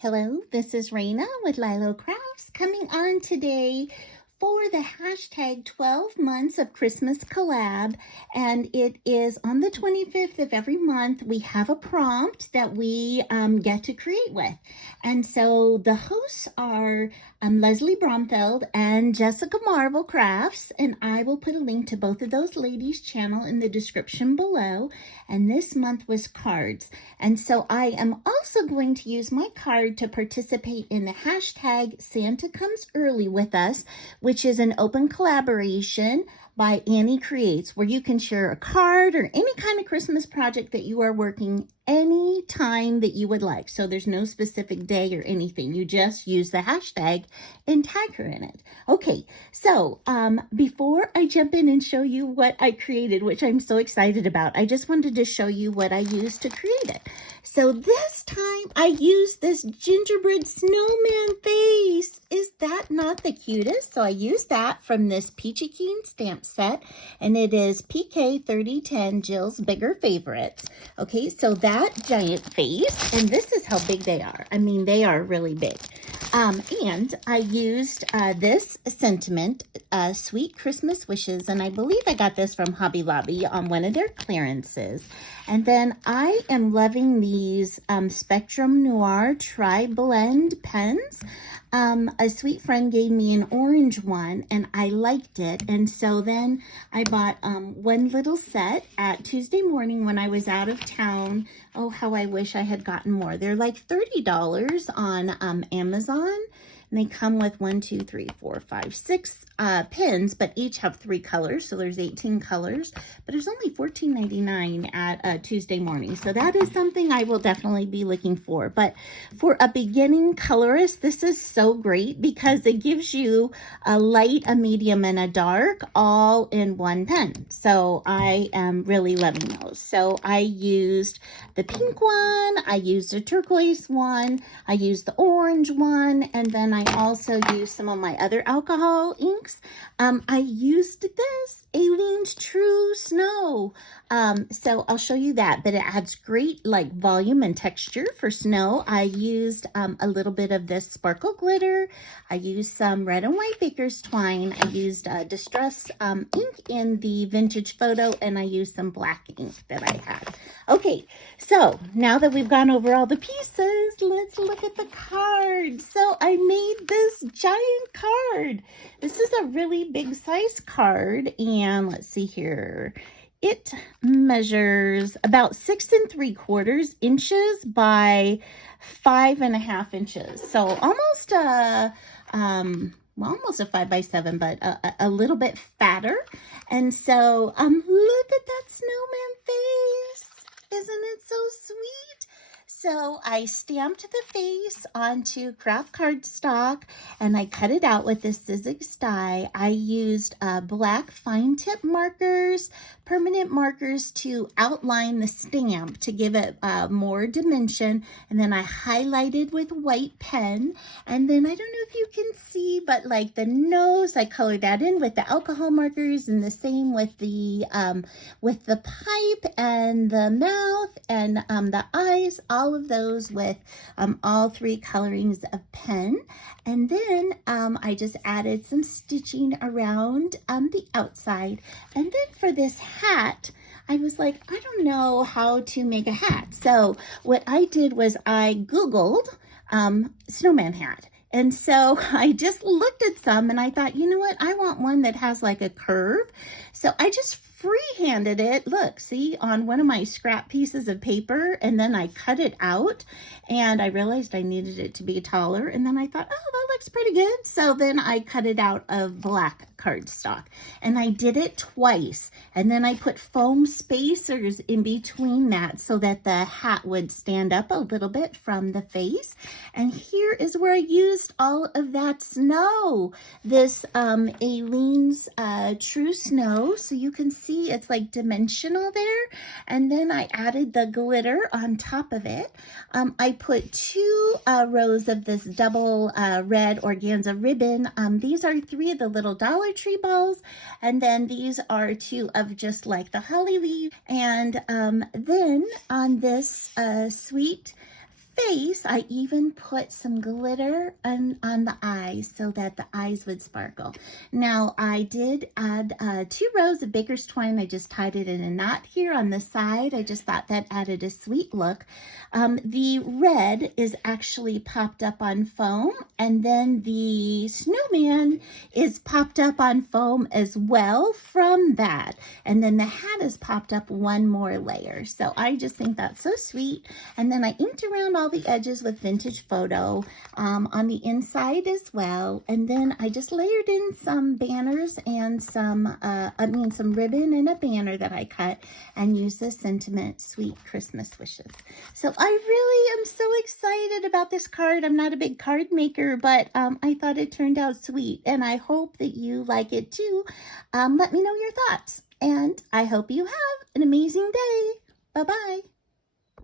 Hello, this is Raina with LYLO Crafts coming on today for the hashtag 12 months of Christmas collab, and it is on the 25th of every month. We have a prompt that we get to create with, and so the hosts are Leslie Bromfield and Jessica Marvel Crafts, and I will put a link to both of those ladies' channel in the description below. And this month was cards, and so I am also going to use my card to participate in the hashtag Santa Comes Early with Us, which is an open collaboration by Annie Creates, where you can share a card or any kind of Christmas project that you are working any time that you would like. So there's no specific day or anything. You just use the hashtag and tag her in it. Okay, so before I jump in and show you what I created, which I'm so excited about, I just wanted to show you what I used to create it. So this time I used this gingerbread snowman face. Is that not the cutest? So I used that from this Peachy Keen stamp set, and it is PK 3010 Jill's Bigger Favorites. Okay, so that giant face, and this is how big they are. I mean, they are really big. And I used this sentiment, Sweet Christmas Wishes, and I believe I got this from Hobby Lobby on one of their clearances. And then I am loving these Spectrum Noir Tri-Blend pens. A sweet friend gave me an orange one, and I liked it. And so then I bought one little set at Tuesday morning when I was out of town. Oh, how I wish I had gotten more. They're like $30 on Amazon. And they come with 6 pens, but each have 3 colors. So there's 18 colors, but it's only $14.99 at Tuesday morning. So that is something I will definitely be looking for. But for a beginning colorist, this is so great because it gives you a light, a medium, and a dark all in one pen. So I am really loving those. So I used the pink one, I used a turquoise one, I used the orange one, and then I also used some of my other alcohol inks. I used this Aleene's True Snow. So I'll show you that, but it adds great like volume and texture for snow. I used a little bit of this sparkle glitter. I used some red and white baker's twine. I used Distress ink in the vintage photo, and I used some black ink that I had. Okay, so now that we've gone over all the pieces, let's look at the card. So I made this giant card. This is a really big size card, and let's see here. It measures about 6 3/4 inches by 5.5 inches. So almost almost a 5 by 7, but a little bit fatter. And so look at that snowman face. Isn't it so sweet? So I stamped the face onto craft cardstock, and I cut it out with this Sizzix die. I used black fine tip markers, permanent markers to outline the stamp to give it more dimension, and then I highlighted with white pen. And then I don't know if you can see, but like the nose, I colored that in with the alcohol markers, and the same with the pipe and the mouth and the eyes, all of those with all 3 colorings of pen. And then I just added some stitching around the outside. And then for this hat, I was like, I don't know how to make a hat. So what I did was I Googled snowman hat. And so I just looked at some, and I thought, you know what? I want one that has like a curve. So I just freehanded it. Look, see, on one of my scrap pieces of paper, and then I cut it out, and I realized I needed it to be taller, and then I thought, oh, that looks pretty good. So then I cut it out of black cardstock, and I did it twice, and then I put foam spacers in between that so that the hat would stand up a little bit from the face. And here is where I used all of that snow, this Aleene's True Snow, so you can see it's like dimensional there. And then I added the glitter on top of it. I put 2 rows of this double red organza ribbon. These are 3 of the little Dollar Tree balls, and then these are 2 of just like the holly leaf. And then on this sweet face, I even put some glitter on the eyes so that the eyes would sparkle. Now, I did add 2 rows of baker's twine. I just tied it in a knot here on the side. I just thought that added a sweet look. The red is actually popped up on foam, and then the snowman is popped up on foam as well from that. And then the hat is popped up one more layer. So I just think that's so sweet. And then I inked around all the edges with vintage photo on the inside as well. And then I just layered in some banners and some ribbon and a banner that I cut and used the sentiment sweet Christmas wishes. So I really am so excited about this card. I'm not a big card maker, but I thought it turned out sweet, and I hope that you like it too. Let me know your thoughts, and I hope you have an amazing day. Bye-bye.